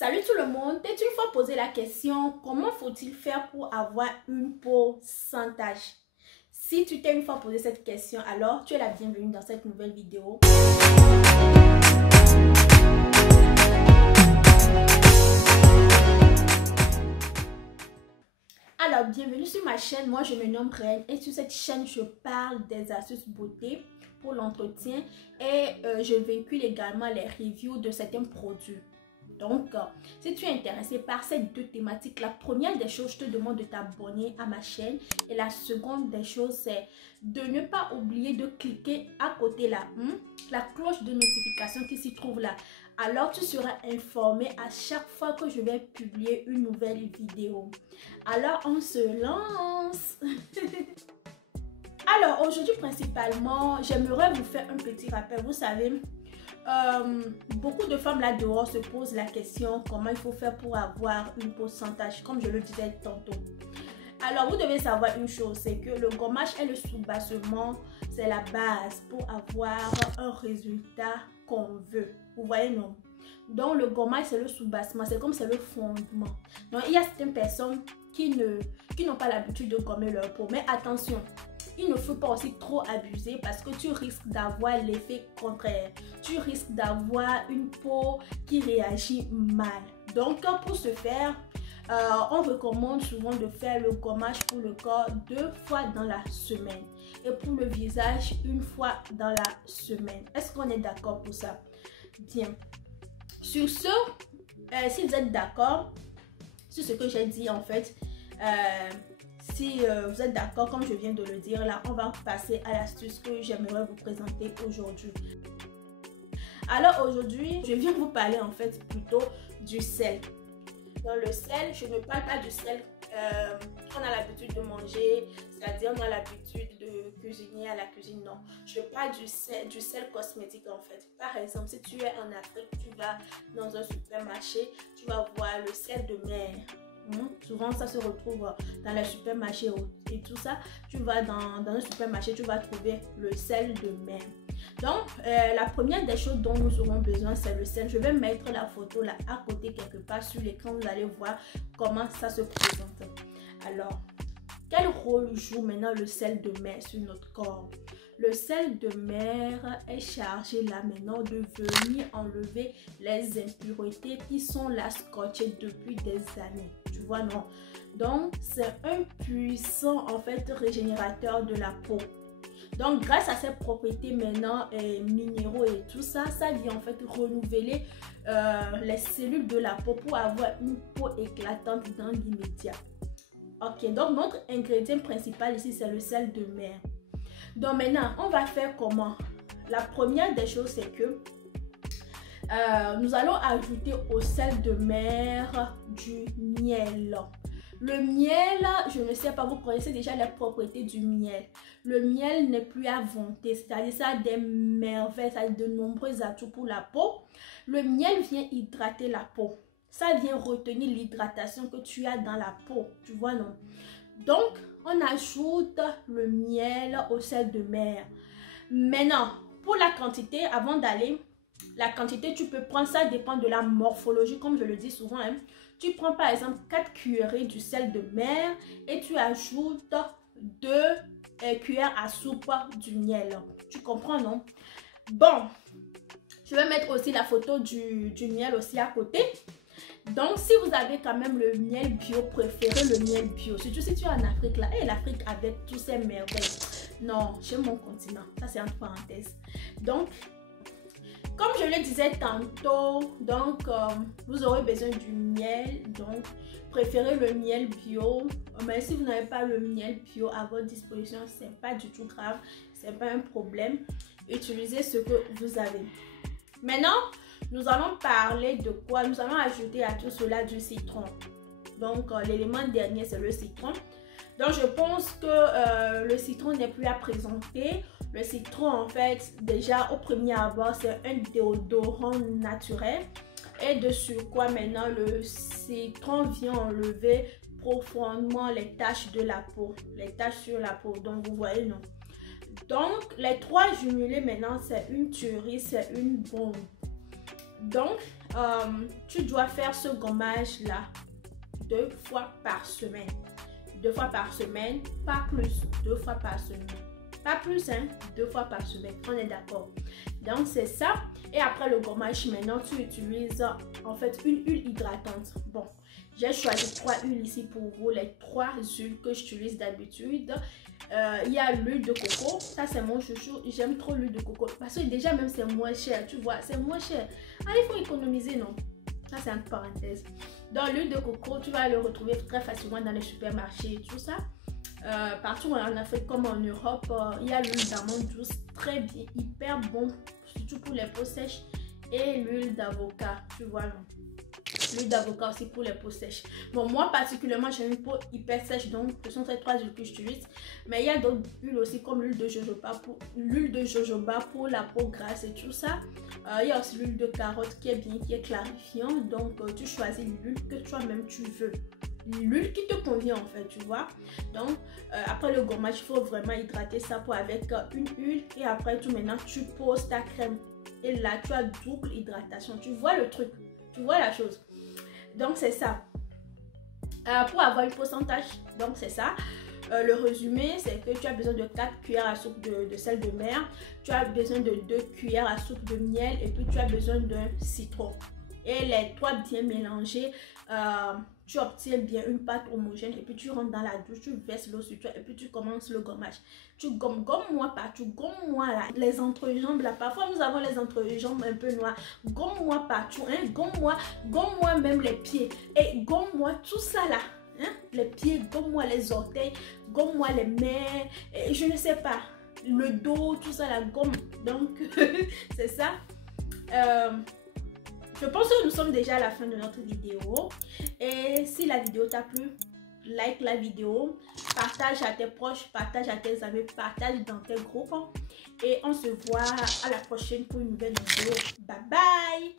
Salut tout le monde, t'es une fois posé la question comment faut-il faire pour avoir une peau sans taches? Si tu t'es une fois posé cette question, alors tu es la bienvenue dans cette nouvelle vidéo. Alors, bienvenue sur ma chaîne, moi je me nomme Reine et sur cette chaîne je parle des astuces beauté pour l'entretien et je véhicule également les reviews de certains produits. Donc, si tu es intéressé par ces deux thématiques, la première des choses, je te demande de t'abonner à ma chaîne. Et la seconde des choses, c'est de ne pas oublier de cliquer à côté là, la cloche de notification qui s'y trouve là. Alors, tu seras informé à chaque fois que je vais publier une nouvelle vidéo. Alors, on se lance. Alors, aujourd'hui, principalement, j'aimerais vous faire un petit rappel. Vous savez, beaucoup de femmes là dehors se posent la question comment il faut faire pour avoir une peau sans tache, comme je le disais tantôt. Alors vous devez savoir une chose, c'est que le gommage et le soubassement, c'est la base pour avoir un résultat qu'on veut. Vous voyez, non? Donc le gommage c'est le soubassement, c'est comme c'est le fondement. Donc il y a certaines personnes qui n'ont pas l'habitude de gommer leur peau, mais attention, il ne faut pas aussi trop abuser parce que tu risques d'avoir l'effet contraire. Tu risques d'avoir une peau qui réagit mal. Donc, pour ce faire, on recommande souvent de faire le gommage pour le corps 2 fois dans la semaine. Et pour le visage, 1 fois dans la semaine. Est-ce qu'on est d'accord pour ça? Bien. Sur ce, si vous êtes d'accord sur ce que j'ai dit en fait, si vous êtes d'accord, comme je viens de le dire, là, on va passer à l'astuce que j'aimerais vous présenter aujourd'hui. Alors aujourd'hui, je viens vous parler en fait plutôt du sel. Dans le sel, je ne parle pas du sel qu'on a l'habitude de manger, c'est-à-dire on a l'habitude de cuisiner à la cuisine, non. Je parle du sel cosmétique en fait. Par exemple, si tu es en Afrique, tu vas dans un supermarché, tu vas voir le sel de mer. Souvent ça se retrouve dans les supermarchés et tout ça. Tu vas dans un supermarché, tu vas trouver le sel de mer. Donc la première des choses dont nous aurons besoin, c'est le sel. Je vais mettre la photo là à côté quelque part sur l'écran. Vous allez voir comment ça se présente. Alors, quel rôle joue maintenant le sel de mer sur notre corps? Le sel de mer est chargé là maintenant de venir enlever les impuretés qui sont là scotchées depuis des années. Tu vois, non? Donc, c'est un puissant en fait régénérateur de la peau. Donc, grâce à ces propriétés maintenant, minéraux et tout ça, ça vient en fait renouveler les cellules de la peau pour avoir une peau éclatante dans l'immédiat. Ok, donc notre ingrédient principal ici, c'est le sel de mer. Donc maintenant, on va faire comment? La première des choses, c'est que nous allons ajouter au sel de mer du miel. Le miel, je ne sais pas, vous connaissez déjà les propriétés du miel. Le miel n'est plus à vanter, c'est-à-dire ça a des merveilles, ça a de nombreux atouts pour la peau. Le miel vient hydrater la peau. Ça vient retenir l'hydratation que tu as dans la peau, tu vois, non? Donc, on ajoute le miel au sel de mer. Maintenant, pour la quantité, avant d'aller, la quantité, tu peux prendre, ça dépend de la morphologie, comme je le dis souvent. Tu prends par exemple 4 cuillerées du sel de mer et tu ajoutes 2 cuillères à soupe du miel. Tu comprends, non? Bon, je vais mettre aussi la photo du miel aussi à côté. Donc, si vous avez quand même le miel bio, préférez le miel bio. Surtout si tu es en Afrique là. Et l'Afrique avec tous ces merveilles. Non, chez mon continent. Ça, c'est entre parenthèses. Donc, comme je le disais tantôt, donc, vous aurez besoin du miel. Donc, préférez le miel bio. Mais si vous n'avez pas le miel bio à votre disposition, c'est pas du tout grave. C'est pas un problème. Utilisez ce que vous avez. Maintenant, nous allons parler de quoi? Nous allons ajouter à tout cela du citron. Donc, l'élément dernier, c'est le citron. Donc, je pense que le citron n'est plus à présenter. Le citron, en fait, déjà, au premier abord, c'est un déodorant naturel. Et de surcroît, maintenant, le citron vient enlever profondément les taches de la peau. Les taches sur la peau. Donc, vous voyez, non? Donc, les trois jumelés, maintenant, c'est une tuerie, c'est une bombe. Donc, tu dois faire ce gommage là 2 fois par semaine. 2 fois par semaine, pas plus. 2 fois par semaine. Pas plus, hein, 2 fois par semaine. On est d'accord. Donc, c'est ça. Et après le gommage, maintenant, tu utilises en fait une huile hydratante. Bon, j'ai choisi 3 huiles ici pour vous. Les 3 huiles que j'utilise d'habitude. Il y a l'huile de coco. Ça, c'est mon chouchou. J'aime trop l'huile de coco. Parce que déjà, même, c'est moins cher. Tu vois, c'est moins cher. Ah, il faut économiser, non? Ça, c'est entre parenthèses. Dans l'huile de coco, tu vas le retrouver très facilement dans les supermarchés. Tout ça. Partout en Afrique comme en Europe, il y a l'huile d'amande douce, très bien, hyper bon, surtout pour les peaux sèches, et l'huile d'avocat, tu vois, l'huile d'avocat aussi pour les peaux sèches. Bon, moi particulièrement j'ai une peau hyper sèche, donc ce sont ces 3 huiles que j'utilise, mais il y a d'autres huiles aussi comme l'huile de jojoba pour la peau grasse et tout ça. Il y a aussi l'huile de carotte qui est bien, qui est clarifiant, donc tu choisis l'huile que toi-même tu veux. L'huile qui te convient en fait, tu vois. Donc après le gommage, il faut vraiment hydrater sa peau avec une huile, et après tout, maintenant tu poses ta crème et là tu as double hydratation. Tu vois le truc, tu vois la chose. Donc c'est ça. Pour avoir une peau sans tache, donc c'est ça. Le résumé, c'est que tu as besoin de 4 cuillères à soupe de sel de mer, tu as besoin de 2 cuillères à soupe de miel, et puis tu as besoin d'un citron. Et les 3 bien mélangés, tu obtiens bien une pâte homogène, et puis tu rentres dans la douche, tu verses l'eau sur toi, et puis tu commences le gommage. Tu gommes, gomme-moi partout, gomme-moi là, les entrejambes là, parfois nous avons les entrejambes un peu noires, gomme-moi partout, hein, gomme-moi même les pieds, et gomme-moi tout ça là, hein, les pieds, gomme-moi les orteils, gomme-moi les mains, et je ne sais pas, le dos, tout ça là, gomme. Donc c'est ça. Je pense que nous sommes déjà à la fin de notre vidéo, et si la vidéo t'a plu, like la vidéo, partage à tes proches, partage à tes amis, partage dans tes groupes, et on se voit à la prochaine pour une nouvelle vidéo. Bye bye.